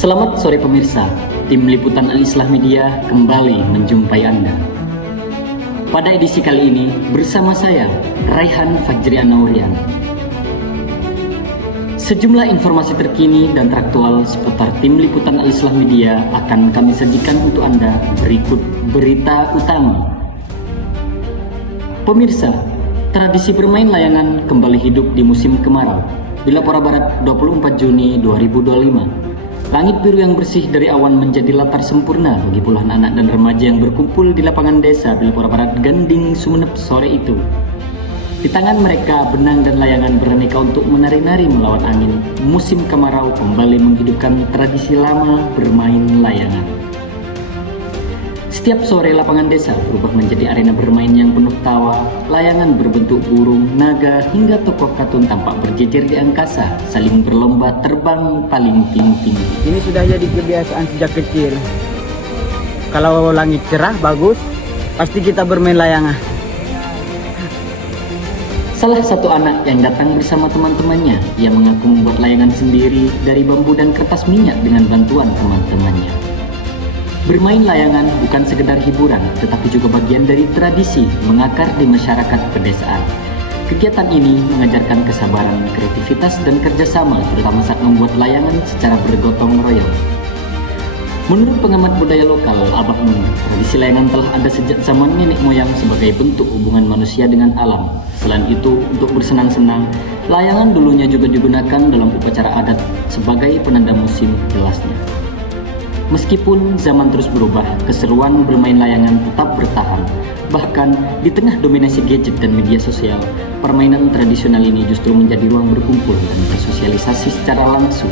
Selamat sore pemirsa, tim liputan Al-Islah Media kembali menjumpai Anda. Pada edisi kali ini bersama saya, Raihan Fajri Anaurian. Sejumlah informasi terkini dan teraktual seputar tim liputan Al-Islah Media akan kami sajikan untuk Anda berikut berita utama. Pemirsa, tradisi bermain layangan kembali hidup di musim kemarau. Di Lapora Barat 24 Juni 2025. Langit biru yang bersih dari awan menjadi latar sempurna bagi puluhan anak dan remaja yang berkumpul di lapangan desa Bilapora Barat Gending, Sumeneb sore itu. Di tangan mereka, benang dan layangan beraneka untuk menari-nari melawan angin. Musim kemarau kembali menghidupkan tradisi lama bermain layangan. Setiap sore lapangan desa berubah menjadi arena bermain yang penuh tawa. Layangan berbentuk burung, naga, hingga tokoh katun tampak berjejer di angkasa, saling berlomba terbang paling tinggi. Ini sudah jadi kebiasaan sejak kecil. Kalau langit cerah, bagus, pasti kita bermain layangan. Salah satu anak yang datang bersama teman-temannya, ia mengaku membuat layangan sendiri dari bambu dan kertas minyak dengan bantuan teman-temannya. Bermain layangan bukan sekedar hiburan, tetapi juga bagian dari tradisi mengakar di masyarakat pedesaan. Kegiatan ini mengajarkan kesabaran, kreativitas, dan kerjasama, terutama saat membuat layangan secara bergotong royong. Menurut pengamat budaya lokal, Abah Nun, tradisi layangan telah ada sejak zaman nenek moyang sebagai bentuk hubungan manusia dengan alam. Selain itu, untuk bersenang-senang, layangan dulunya juga digunakan dalam upacara adat sebagai penanda musim gelasnya. Meskipun zaman terus berubah, keseruan bermain layangan tetap bertahan. Bahkan di tengah dominasi gadget dan media sosial, permainan tradisional ini justru menjadi ruang berkumpul dan bersosialisasi secara langsung.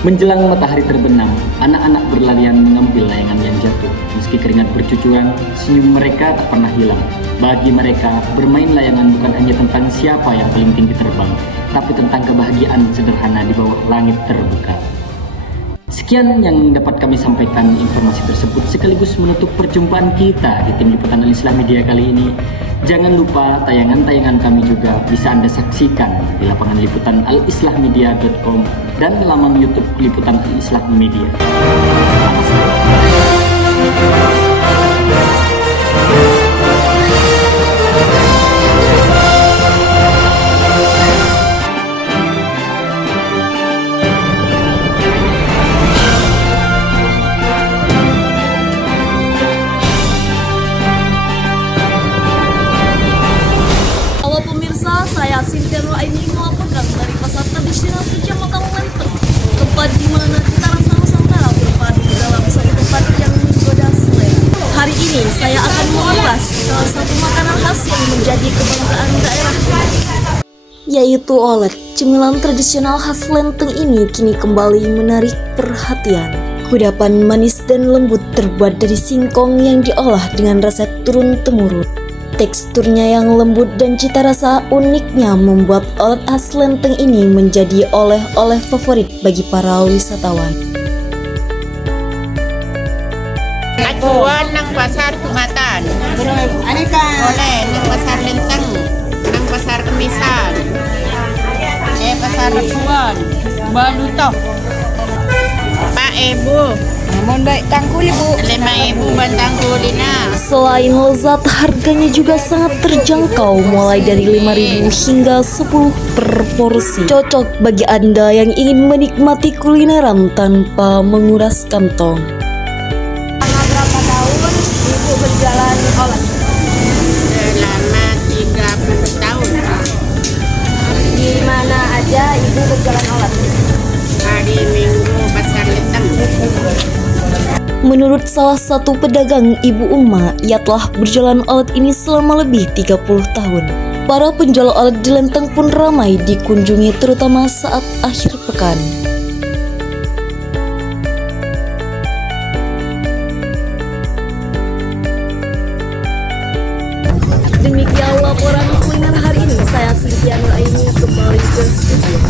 Menjelang matahari terbenam, anak-anak berlarian mengambil layangan yang jatuh. Meski keringat bercucuran, senyum mereka tak pernah hilang. Bagi mereka, bermain layangan bukan hanya tentang siapa yang paling tinggi terbang, tapi tentang kebahagiaan sederhana di bawah langit terbuka. Sekian yang dapat kami sampaikan, informasi tersebut sekaligus menutup perjumpaan kita di tim liputan Al-Islah Media kali ini. Jangan lupa tayangan-tayangan kami juga bisa Anda saksikan di lapangan liputan alislahmedia.com dan laman YouTube liputan Al-Islah Media. Saya Sintian Raini melaporkan dari pasar tradisional Kecamatan Lenteng, tempat di mana kita rasa Nusantara berpadu dalam satu tempat yang menggoda selera. Hari ini saya akan mengulas salah satu makanan khas yang menjadi kebanggaan daerah, yaitu olet. Cemilan tradisional khas Lenteng ini kini kembali menarik perhatian. Kudapan manis dan lembut terbuat dari singkong yang diolah dengan resep turun-temurun. Teksturnya yang lembut dan cita rasa uniknya membuat olet khas Lenteng ini menjadi oleh-oleh favorit bagi para wisatawan. Acuan nang pasar Tumatan, oleh nang pasar Lenteng, nang pasar Kemisan, pasar Rebuan, Balutoh, Pak Ibu. Mohon baik tangkul Ibu. 5.000 bantangkulina. Selain lezat, harganya juga sangat terjangkau, mulai dari 5.000 hingga 10 per porsi. Cocok bagi Anda yang ingin menikmati kulineran tanpa menguras kantong. Selama berapa tahun Ibu berjalan olah? Selama 30 tahun. Di mana aja Ibu berjalan olah? Hari Minggu pasar Lenteng. Menurut salah satu pedagang, Ibu Uma, ia telah berjualan olet ini selama lebih 30 tahun. Para penjual olet di Lenteng pun ramai dikunjungi, terutama saat akhir pekan. Demikian laporan kuliner hari ini. Saya Sintian Raini kembali ke studio.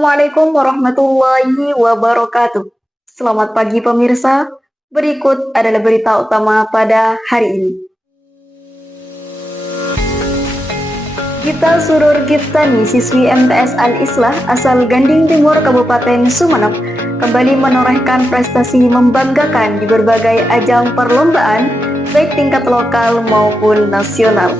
Assalamualaikum warahmatullahi wabarakatuh. Selamat pagi pemirsa. Berikut adalah berita utama pada hari ini. Gita Surur Giptani, siswi MTS Al-Islah asal Ganding Timur, Kabupaten Sumeneb, kembali menorehkan prestasi membanggakan di berbagai ajang perlombaan, baik tingkat lokal maupun nasional.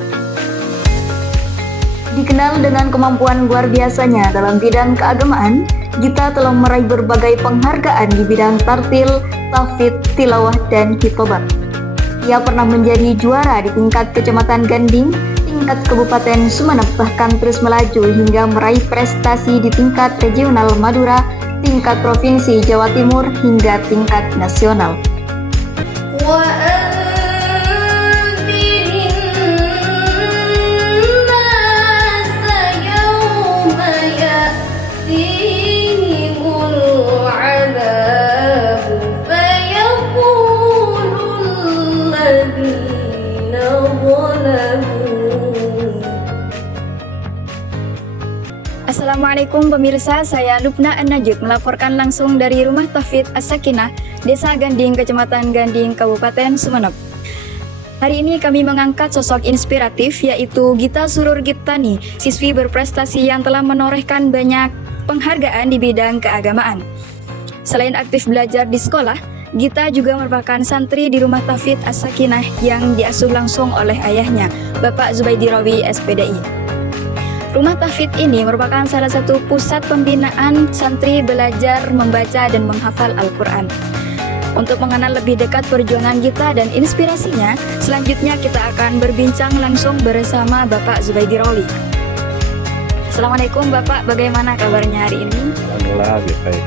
Dikenal dengan kemampuan luar biasanya dalam bidang keagamaan, Gita telah meraih berbagai penghargaan di bidang tartil, tahfidz, tilawah, dan khitobat. Ia pernah menjadi juara di tingkat Kecamatan Ganding, tingkat Kabupaten Sumeneb, bahkan terus melaju hingga meraih prestasi di tingkat regional Madura, tingkat Provinsi Jawa Timur, hingga tingkat nasional. Assalamualaikum pemirsa, saya Lubna An-Najib melaporkan langsung dari Rumah Tahfidz As-Sakinah, Desa Ganding, Kecamatan Ganding, Kabupaten Sumeneb. Hari ini kami mengangkat sosok inspiratif yaitu Gita Surur Giptani, siswi berprestasi yang telah menorehkan banyak penghargaan di bidang keagamaan. Selain aktif belajar di sekolah, Gita juga merupakan santri di Rumah Tahfidz As-Sakinah yang diasuh langsung oleh ayahnya, Bapak Zubaidi Rawi, SPDI. Rumah Tahfidz ini merupakan salah satu pusat pembinaan santri belajar membaca dan menghafal Al-Quran. Untuk mengenal lebih dekat perjuangan Gita dan inspirasinya, selanjutnya kita akan berbincang langsung bersama Bapak Zubaidi Rawi. Assalamualaikum Bapak, bagaimana kabarnya hari ini? Alhamdulillah, baik-baik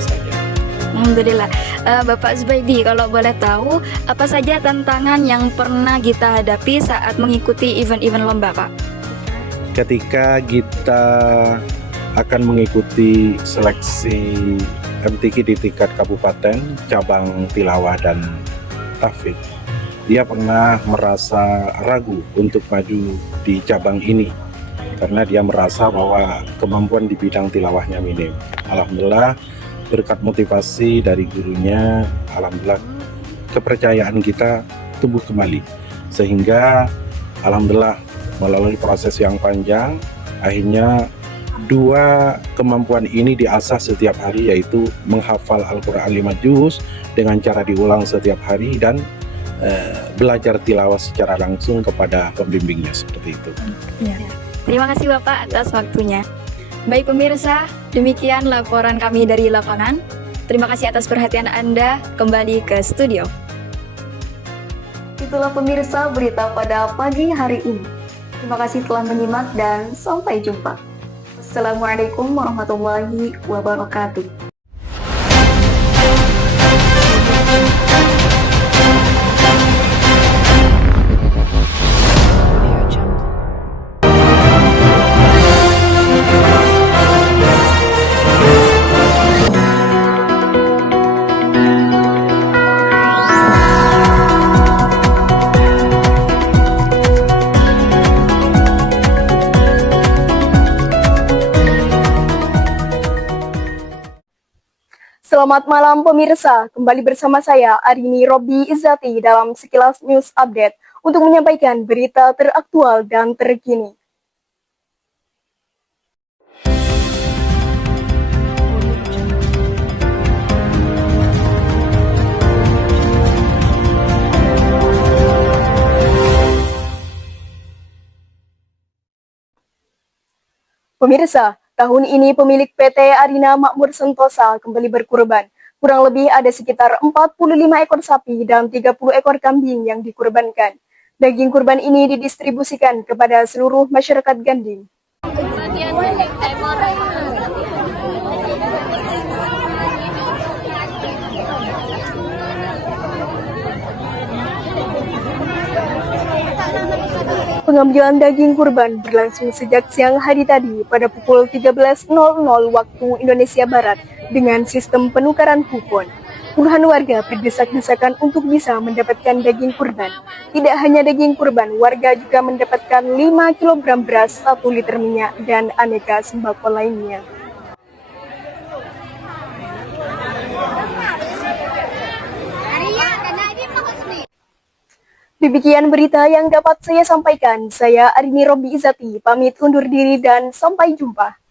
saja. Alhamdulillah. Bapak Zubaidi, kalau boleh tahu, apa saja tantangan yang pernah Gita hadapi saat mengikuti event-event lomba, Pak? Ketika kita akan mengikuti seleksi MTQ di tingkat kabupaten, cabang tilawah dan tahfidz, dia pernah merasa ragu untuk maju di cabang ini karena dia merasa bahwa kemampuan di bidang tilawahnya minim. Alhamdulillah, berkat motivasi dari gurunya, alhamdulillah kepercayaan kita tumbuh kembali, sehingga alhamdulillah melalui proses yang panjang, akhirnya dua kemampuan ini diasah setiap hari, yaitu menghafal Al-Quran 5 juz dengan cara diulang setiap hari dan belajar tilawah secara langsung kepada pembimbingnya, seperti itu. Ya. Terima kasih Bapak atas waktunya. Baik pemirsa, demikian laporan kami dari lapangan. Terima kasih atas perhatian Anda. Kembali ke studio. Itulah pemirsa berita pada pagi hari ini. Terima kasih telah menyimak dan sampai jumpa. Assalamualaikum warahmatullahi wabarakatuh. Selamat malam pemirsa, kembali bersama saya Arini Robi Izzati dalam Sekilas News Update untuk menyampaikan berita teraktual dan terkini. Pemirsa, tahun ini pemilik PT Arina Makmur Sentosa kembali berkurban. Kurang lebih ada sekitar 45 ekor sapi dan 30 ekor kambing yang dikurbankan. Daging kurban ini didistribusikan kepada seluruh masyarakat Ganding. Pengambilan daging kurban berlangsung sejak siang hari tadi pada pukul 13.00 waktu Indonesia Barat dengan sistem penukaran kupon. Puluhan warga berdesak-desakan untuk bisa mendapatkan daging kurban. Tidak hanya daging kurban, warga juga mendapatkan 5 kg beras, 1 liter minyak, dan aneka sembako lainnya. Demikian berita yang dapat saya sampaikan. Saya Arini Robi Izati, pamit undur diri dan sampai jumpa.